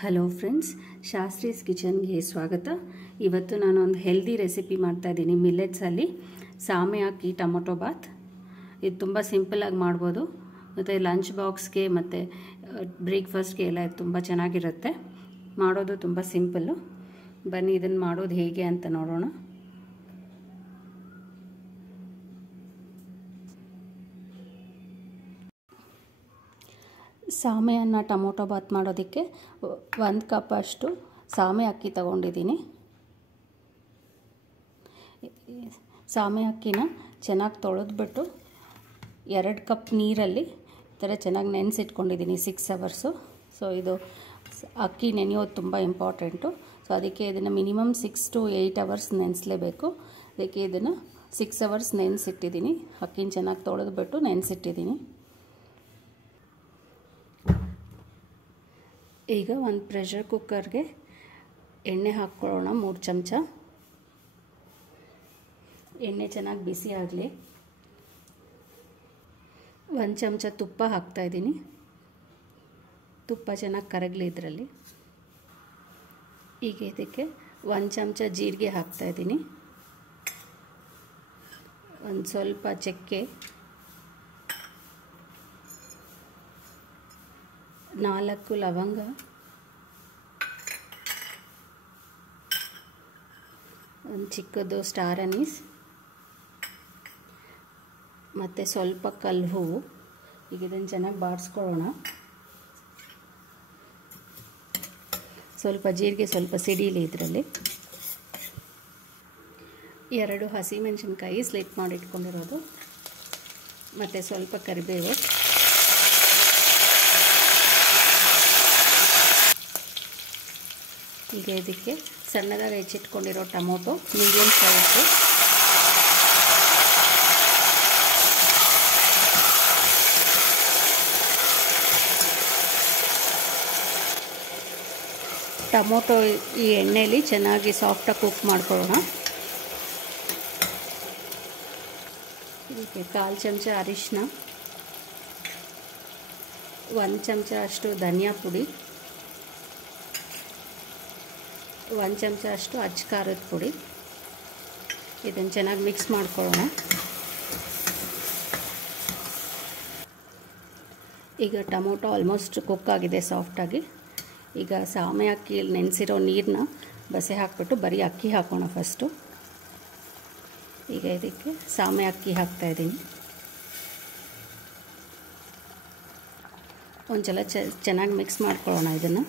Hello friends, Shastri's ಕಿಚನ್ಗೆ ಸ್ವಾಗತ. ಇವತ್ತು ನಾನು ಒಂದು ಹೆಲ್ದಿ ರೆಸಿಪಿ ಮಾಡ್ತಾ ಇದ್ದೀನಿ. ಮಿಲ್ಲೆಟ್ಸಲ್ಲಿ ಸಾಮೆ ಹಾಕಿ ಟೊಮೊಟೊ ಬಾತ್. ಇದು ತುಂಬ ಸಿಂಪಲ್ಲಾಗಿ ಮಾಡ್ಬೋದು, ಮತ್ತು ಲಂಚ್ ಬಾಕ್ಸ್ಗೆ ಮತ್ತು ಬ್ರೇಕ್ಫಾಸ್ಟ್ಗೆ ಎಲ್ಲ ತುಂಬ ಚೆನ್ನಾಗಿರುತ್ತೆ. ಮಾಡೋದು ತುಂಬ ಸಿಂಪಲ್ಲು. ಬನ್ನಿ ಇದನ್ನು ಮಾಡೋದು ಹೇಗೆ ಅಂತ ನೋಡೋಣ. ಸಾಮೆಯನ್ನು ಟೊಮೊಟೊ ಬಾತ್ ಮಾಡೋದಕ್ಕೆ 1 ಕಪ್ ಅಷ್ಟು ಸಾಮೆ ಅಕ್ಕಿ ತಗೊಂಡಿದ್ದೀನಿ. ಸಾಮೆ ಅಕ್ಕಿನ ಚೆನ್ನಾಗಿ ತೊಳೆದ್ಬಿಟ್ಟು 2 ಕಪ್ ನೀರಲ್ಲಿ ಈ ಥರ ಚೆನ್ನಾಗಿ ನೆನೆಸಿಟ್ಕೊಂಡಿದ್ದೀನಿ 6 ಅವರ್ಸು. ಸೊ ಇದು ಅಕ್ಕಿ ನೆನೆಯೋದು ತುಂಬ ಇಂಪಾರ್ಟೆಂಟು. ಸೊ ಅದಕ್ಕೆ ಇದನ್ನು ಮಿನಿಮಮ್ 6 to 8 ಅವರ್ಸ್ ನೆನೆಸಲೇಬೇಕು. ಅದಕ್ಕೆ ಇದನ್ನು 6 ಅವರ್ಸ್ ನೆನೆಸಿಟ್ಟಿದ್ದೀನಿ. ಅಕ್ಕಿನ ಚೆನ್ನಾಗಿ ತೊಳೆದ್ಬಿಟ್ಟು ನೆನೆಸಿಟ್ಟಿದ್ದೀನಿ. ಈಗ ಒಂದು ಪ್ರೆಷರ್ ಕುಕ್ಕರ್ಗೆ ಎಣ್ಣೆ ಹಾಕ್ಕೊಳ್ಳೋಣ. 3 ಚಮಚ ಎಣ್ಣೆ ಚೆನ್ನಾಗಿ ಬಿಸಿ ಆಗಲಿ. 1 ಚಮಚ ತುಪ್ಪ ಹಾಕ್ತಾಯಿದ್ದೀನಿ. ತುಪ್ಪ ಚೆನ್ನಾಗಿ ಕರಗಲಿ ಇದರಲ್ಲಿ. ಈಗ ಇದಕ್ಕೆ 1 ಚಮಚ ಜೀರಿಗೆ ಹಾಕ್ತಾಯಿದ್ದೀನಿ. ಒಂದು ಸ್ವಲ್ಪ ಚಕ್ಕೆ, 4 ಲವಂಗ, ಒಂದು ಚಿಕ್ಕದು ಸ್ಟಾರ್ ಅನೀಸ್, ಮತ್ತು ಸ್ವಲ್ಪ ಕಲ್ಲು ಹೂವು. ಈಗ ಇದನ್ನು ಚೆನ್ನಾಗಿ ಬಾಡಿಸ್ಕೊಳ್ಳೋಣ. ಸ್ವಲ್ಪ ಜೀರಿಗೆ ಸ್ವಲ್ಪ ಸಿಡಿಲಿ ಇದರಲ್ಲಿ. 2 ಹಸಿಮೆಣಸಿನ್ಕಾಯಿ ಸ್ಲಿಟ್ ಮಾಡಿ ಇಟ್ಕೊಂಡಿರೋದು, ಮತ್ತು ಸ್ವಲ್ಪ ಕರಿಬೇವು. ಈಗ ಇದಕ್ಕೆ ಸಣ್ಣದಾಗಿ ಹೆಚ್ಚಿಟ್ಕೊಂಡಿರೋ ಟೊಮೊಟೊ ಮೀಡಿಯಮ್ ಸೈಜು, ಟೊಮೊಟೊ ಈ ಎಣ್ಣೆಯಲ್ಲಿ ಚೆನ್ನಾಗಿ ಸಾಫ್ಟಾಗಿ ಕುಕ್ ಮಾಡ್ಕೊಳ್ಳೋಣ. ಇದಕ್ಕೆ 1/4 ಚಮಚ ಅರಿಶಿನ, 1 ಚಮಚ ಅಷ್ಟು ಧನಿಯಾ ಪುಡಿ, 1 ಚಮಚ ಅಷ್ಟು ಅಚ್ಚ ಖಾರದ ಪುಡಿ. ಇದನ್ನು ಚೆನ್ನಾಗಿ ಮಿಕ್ಸ್ ಮಾಡ್ಕೊಳ್ಳೋಣ. ಈಗ ಟೊಮೊಟೊ ಆಲ್ಮೋಸ್ಟ್ ಕುಕ್ ಆಗಿದೆ ಸಾಫ್ಟಾಗಿ. ಈಗ ಸಾಮೆ ಅಕ್ಕಿಯಲ್ಲಿ ನೆನೆಸಿರೋ ನೀರನ್ನ ಬಸೆ ಹಾಕಿಬಿಟ್ಟು ಬರೀ ಅಕ್ಕಿ ಹಾಕೋಣ ಫಸ್ಟು. ಈಗ ಇದಕ್ಕೆ ಸಾಮೆ ಅಕ್ಕಿ ಹಾಕ್ತಾಯಿದ್ದೀನಿ. ಒಂದ್ಸಲ ಚೆನ್ನಾಗಿ ಮಿಕ್ಸ್ ಮಾಡ್ಕೊಳ್ಳೋಣ ಇದನ್ನು.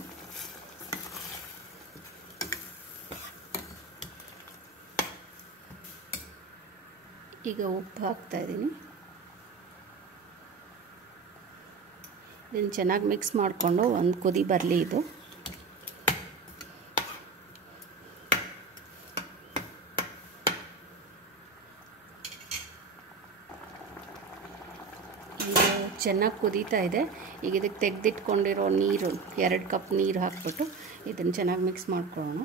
ಈಗ ಉಪ್ಪು ಹಾಕ್ತಾಯಿದ್ದೀನಿ. ಇದನ್ನು ಚೆನ್ನಾಗಿ ಮಿಕ್ಸ್ ಮಾಡಿಕೊಂಡು ಒಂದು ಕುದಿ ಬರಲಿ ಇದು. ಈಗ ಚೆನ್ನಾಗಿ ಕುದೀತಾ ಇದೆ. ಈಗ ಇದಕ್ಕೆ ತೆಗೆದಿಟ್ಕೊಂಡಿರೋ ನೀರು 2 ಕಪ್ ನೀರು ಹಾಕ್ಬಿಟ್ಟು ಇದನ್ನು ಚೆನ್ನಾಗಿ ಮಿಕ್ಸ್ ಮಾಡ್ಕೊಳ್ಳೋಣ.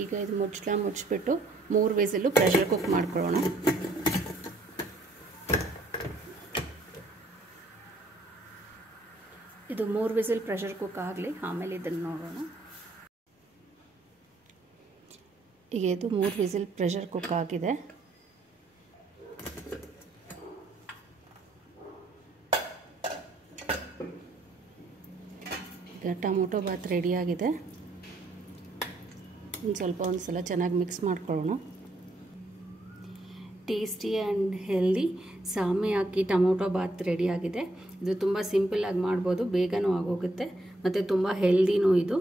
ಈಗ ಇದು ಮುಚ್ಚಿಬಿಟ್ಟು 3 ವಿಸಿಲು ಪ್ರೆಷರ್ ಕುಕ್ ಮಾಡ್ಕೊಳ್ಳೋಣ. ಇದು 3 ವಿಸಿಲ್ ಪ್ರೆಷರ್ ಕುಕ್ ಆಗಲಿ, ಆಮೇಲೆ ಇದನ್ನು ನೋಡೋಣ. ಈಗ ಇದು 3 ವಿಸಿಲ್ ಪ್ರೆಷರ್ ಕುಕ್ ಆಗಿದೆ. ಈಗ ಟೊಮೊಟೊ ಬಾತ್ ರೆಡಿಯಾಗಿದೆ. ಒಂದು ಸಲ ಚೆನ್ನಾಗಿ ಮಿಕ್ಸ್ ಮಾಡ್ಕೊಳ್ಳೋಣ. ಟೇಸ್ಟಿ ಆ್ಯಂಡ್ ಹೆಲ್ದಿ ಸಾಮೆ ಹಾಕಿ ಟೊಮೊಟೊ ಬಾತ್ ರೆಡಿಯಾಗಿದೆ. ಇದು ತುಂಬ ಸಿಂಪಲ್ಲಾಗಿ ಮಾಡ್ಬೋದು, ಬೇಗನೂ ಆಗೋಗುತ್ತೆ, ಮತ್ತು ತುಂಬ ಹೆಲ್ದಿನೂ ಇದು.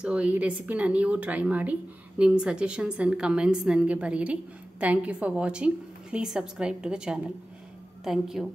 ಸೊ ಈ ರೆಸಿಪಿನ ನೀವು ಟ್ರೈ ಮಾಡಿ. ನಿಮ್ಮ ಸಜೆಷನ್ಸ್ ಆ್ಯಂಡ್ ಕಮೆಂಟ್ಸ್ ನನಗೆ ಬರೀರಿ. Thank you for watching. Please subscribe to the channel. Thank you.